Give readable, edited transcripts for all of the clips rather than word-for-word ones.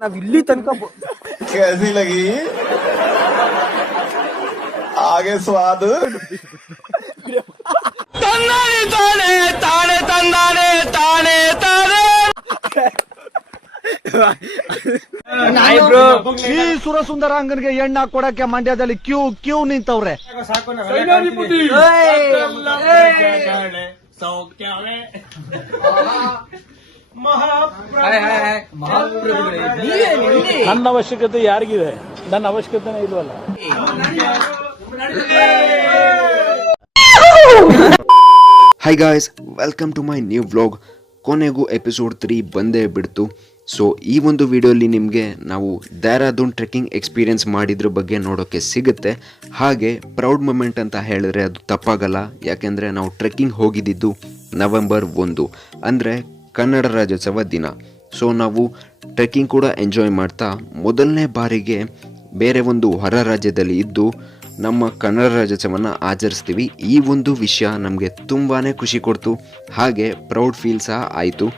ನಾವ್ ಇಲ್ಲಿ ತನಕ कैसी लगी आगे स्वाद ತಂದಾನೆ ತಾನೆ ತಾನೆ ತಂದಾನೆ ತಾನೆ ತಾನೆ ಶ್ರೀ ಸುರಸುಂದರಾಂಗನ್ಗೆ ಎಣ್ಣ ಕೊಡಕ್ಕೆ ಮಂಡ್ಯದಲ್ಲಿ ಕ್ಯೂ ನಿಂತವ್ರೆ. ನನ್ನ ಅವಶ್ಯಕತೆ ಯಾರಿಗಿದೆ? ನನ್ನ ಅವಶ್ಯಕತೆನೇ ಇಲ್ವಲ್ಲ. Hi guys, welcome to my new vlog. ಕೊನೆಗೂ ಎಪಿಸೋಡ್ 3 ಬಂದೇ ಬಿಡ್ತು. ಸೊ ಈ ಒಂದು ವಿಡಿಯೋಲಿ ನಿಮಗೆ ನಾವು ದೇಹರಾದೂನ್ ಟ್ರೆಕ್ಕಿಂಗ್ ಎಕ್ಸ್ಪೀರಿಯನ್ಸ್ ಮಾಡಿದ್ರ ಬಗ್ಗೆ ನೋಡೋಕ್ಕೆ ಸಿಗುತ್ತೆ. ಹಾಗೆ ಪ್ರೌಡ್ ಮೂಮೆಂಟ್ ಅಂತ ಹೇಳಿದ್ರೆ ಅದು ತಪ್ಪಾಗಲ್ಲ, ಯಾಕೆಂದರೆ ನಾವು ಟ್ರೆಕ್ಕಿಂಗ್ ಹೋಗಿದ್ದಿದ್ದು ನವೆಂಬರ್ 1 ಅಂದರೆ ಕನ್ನಡ ರಾಜ್ಯೋತ್ಸವ ದಿನ. ಸೊ ನಾವು ಟ್ರೆಕ್ಕಿಂಗ್ ಕೂಡ ಎಂಜಾಯ್ ಮಾಡ್ತಾ ಮೊದಲನೇ ಬಾರಿಗೆ ಬೇರೆ ಒಂದು ಹೊರ ರಾಜ್ಯದಲ್ಲಿ ಇದ್ದು ನಮ್ಮ ಕನ್ನಡ ರಾಜ್ಯೋತ್ಸವವನ್ನು ಆಚರಿಸ್ತೀವಿ. ಈ ಒಂದು ವಿಷಯ ನಮಗೆ ತುಂಬಾ ಖುಷಿ ಕೊಡ್ತು, ಹಾಗೆ ಪ್ರೌಡ್ ಫೀಲ್ ಸಹ ಆಯಿತು.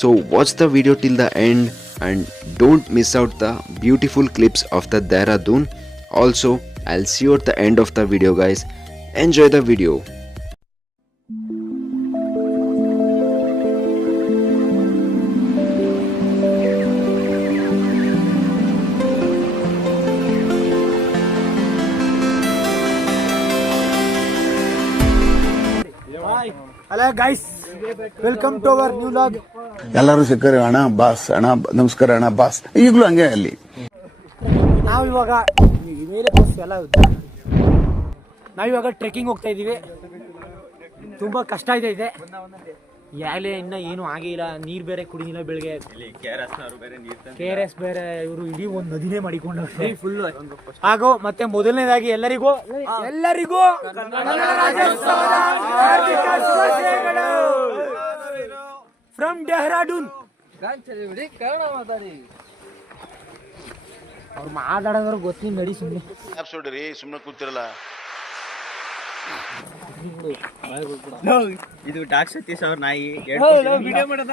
So watch the video till the end and don't miss out the beautiful clips of the Dehradun. Also I will see you at the end of the video guys. Enjoy the video. Hello guys, welcome to our new vlog. ಎಲ್ಲರೂ ಸಿಕ್ಕರೆ ಅಣ್ಣ boss, ಅಣ್ಣ ನಮಸ್ಕಾರ ಅಣ್ಣ boss, ಈಗಲೂ ಹಂಗೆ ಅಲ್ಲಿ. ನಾವಿವಾಗ ಟ್ರೆಕ್ಕಿಂಗ್ ಹೋಗ್ತಾ ಇದೀವಿ. ತುಂಬಾ ಕಷ್ಟ ಇದೆ. ಯಾಲೆ ಇನ್ನ ಏನು ಆಗಿಲ್ಲ, ನೀರ್ ಬೇರೆ ಕುಡಿದಿಲ್ಲ ಬೆಳಗ್ಗೆ. KRS ಬೇರೆ ಇವರು ಇಡೀ ಒಂದು ನದಿನೇ ಮಾಡಿಕೊಂಡ್ರೆ ಫುಲ್. ಹಾಗೂ ಮತ್ತೆ ಮೊದಲನೇದಾಗಿ ಎಲ್ಲರಿಗೂ ಫ್ರಮ್ ಡೆಹ್ರಾಡೂನ್. ಅವ್ರು ಮಾತಾಡೋದ್ರ ಗೊತ್ತಿಲ್ಲ, ನಡಿ ಸುಮ್ಮನೆ ಸುಮ್ಮನೆ ಕೂತಿರಲ್ಲ. ಇದು ಡಾಕ್ ಸತೀಶ್ ಅವ್ರ ನಾಯಿ ವಿಡಿಯೋ ಮಾಡೋದ.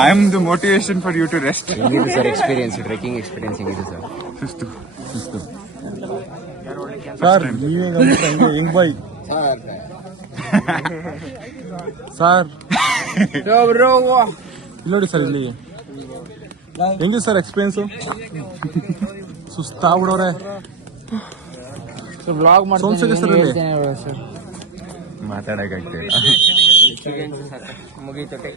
I am the motivation for you to rest. ಹೆಂಗಿದೆ ಸರ್ ಎಕ್ಸ್ಪೀರಿಯನ್ಸ್, ಟ್ರೆಕ್ಕಿಂಗ್ ಎಕ್ಸ್ಪೀರಿಯನ್ಸ್ ಹೆಂಗಿದೆ ಸರ್? ಸರ್ ನೀವೇ ಹೆಂಗ್ ಬಾಯ್ ಸರ್ ನೋಡಿ ಸರ್ ಇಲ್ಲಿ ಹೆಂಗಿದೆ ಸರ್ ಎಕ್ಸ್ಪೀರಿಯನ್ಸು? ಸುಸ್ತಾಗ್ಬಿಡೋರೆ. ಬ್ಲಾಗ್ ಸೋಮ್ಸಕ್ಕೆ ಸರ್ ಇಲ್ಲಿ ಸರ್ ಮಾತಾಡಕ್ಕಾಗ್ತಿಲ್ಲ. ಮುಗೀತತೆ.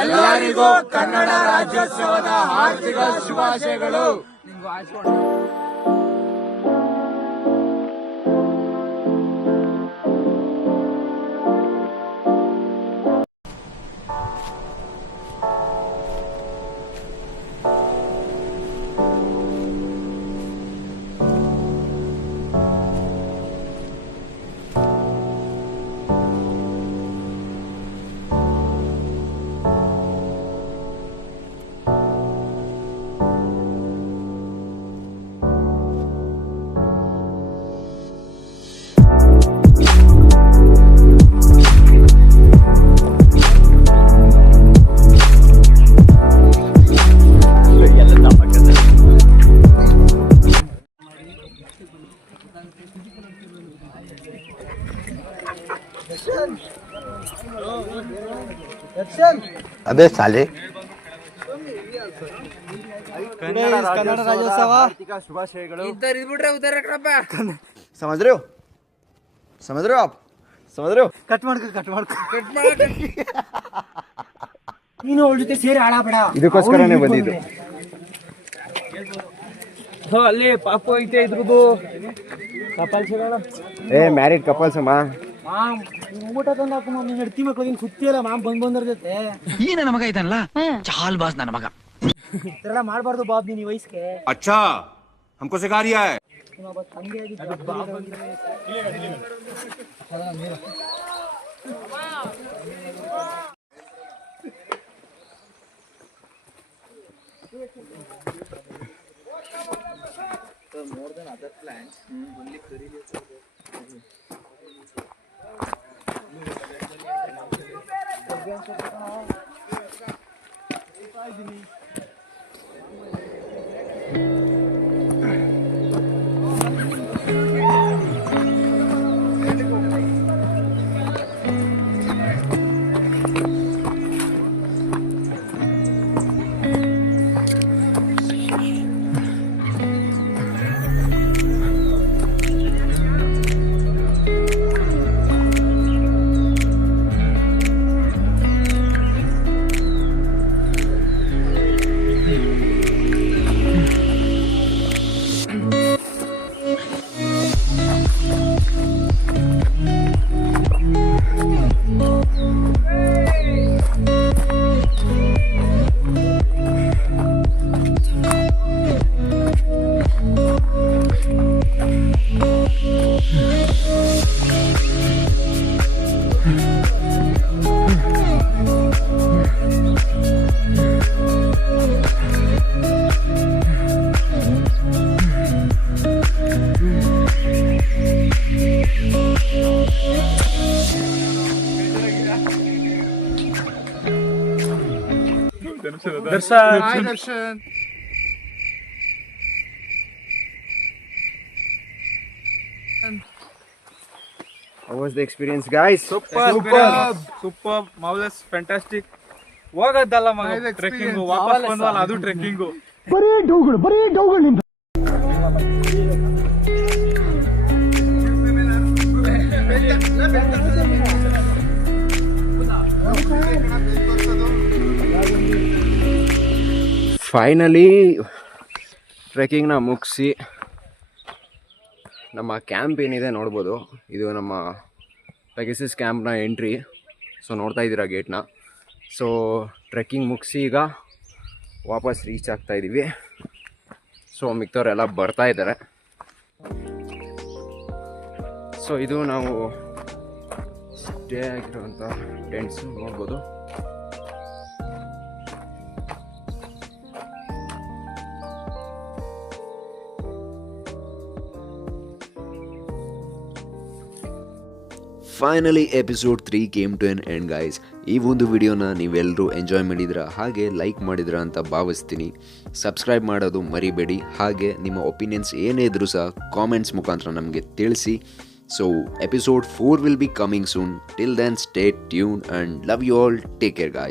ಎಲ್ಲರಿಗೂ ಕನ್ನಡ ರಾಜ್ಯೋತ್ಸವದ ಹಾರ್ದಿಕ ಶುಭಾಶಯಗಳು. ಅದೇ ಸಾಲಿ ಕನ್ನಡ ರಾಜ್ಯೋತ್ಸವ ಶುಭಾಶಯಗಳು. समझ रहे हो आप समझ रहे हो ಕಟ್ ಮಾಡ್ಕೊ ನೀನು ಅವಳ ಜೊತೆ ಸೇರಿ ಆಡಬೇಡ. ಇದಕ್ಕೋಸ್ಕರನೇ ಬಂದಿದ್ದು. ಅಲ್ಲಿ ಪಾಪು ಐತೆ ಇದ್ರದ್ದು ಕಪಾಲ್ ಸಿಗೋಣ. ಮ್ಯಾರಿಡ್ ಕಪಲ್ಸ್ ಅಮ್ಮ. ಮಾಮ್ ಊಟ ತಂದು ಹಾಕು ಮಾಮ್. ನೀನು ಹೆಡ್ತಿ ಮಕ್ಳಿಗೆ ಸುತ್ತಿಯಲ್ಲ ಮಾಮ್ ಬಂದ್ರ ಜೊತೆ ಈ ನನ್ನ ಮಗ ಇದ್ದಾನಲ್ಲ ಚಾಲ್ ಬಾಸ್ ನನ್ನ ಮಗ. ಇದೆಲ್ಲ ಮಾಡಬಾರ್ದು ಬಾಬ್ ನೀನು ಈ ವಯಸ್ಸಿಗೆ. अच्छा हमको सिखा रिया है. ತಂದೆ ಆಗಿದ್ದು Darshan How was the experience, guys? Super marvellous fantastic. ಹೋಗೋದಲ್ಲ ಮಗ ಟ್ರೆಕ್ಕಿಂಗ್, ವಾಪಸ್ ಬಂದ್ವಲ್ಲ ಅದು ಟ್ರೆಕ್ಕಿಂಗು. ಫೈನಲಿ ಟ್ರೆಕ್ಕಿಂಗ್ನ ಮುಗಿಸಿ ನಮ್ಮ ಕ್ಯಾಂಪ್ ಏನಿದೆ ನೋಡ್ಬೋದು. ಇದು ನಮ್ಮ ಪೆಗಾಸಸ್ ಕ್ಯಾಂಪ್ನ ಎಂಟ್ರಿ. ಸೊ ನೋಡ್ತಾ ಇದ್ದೀರಾ ಗೇಟ್ನ. ಸೊ ಟ್ರೆಕ್ಕಿಂಗ್ ಮುಗಿಸಿ ಈಗ ವಾಪಸ್ ರೀಚ್ ಆಗ್ತಾ ಇದ್ದೀವಿ. ಸೊ ಮಿಕ್ತವರೆಲ್ಲ ಬರ್ತಾ ಇದ್ದಾರೆ. ಸೊ ಇದು ನಾವು ಸ್ಟೇ ಆಗಿರುವಂಥ ಟೆಂಟ್ಸು ನೋಡ್ಬೋದು. Finally episode 3 came to an end guys. ಈ ಒಂದು ವಿಡಿಯೋನ ನೀವೆಲ್ಲರೂ ಎಂಜಾಯ್ ಮಾಡಿದ್ರ, ಹಾಗೆ ಲೈಕ್ ಮಾಡಿದ್ರ ಅಂತ ಭಾವಿಸ್ತೀನಿ. ಸಬ್ಸ್ಕ್ರೈಬ್ ಮಾಡೋದು ಮರಿಬೇಡಿ. ಹಾಗೆ ನಿಮ್ಮ ಒಪಿನಿಯನ್ಸ್ ಏನೇ ಇದ್ರೂ ಸಹ ಕಾಮೆಂಟ್ಸ್ ಮುಖಾಂತರ ನಮಗೆ ತಿಳಿಸಿ. So episode 4 will be coming soon. Till then stay tune and love you all. Take care guys.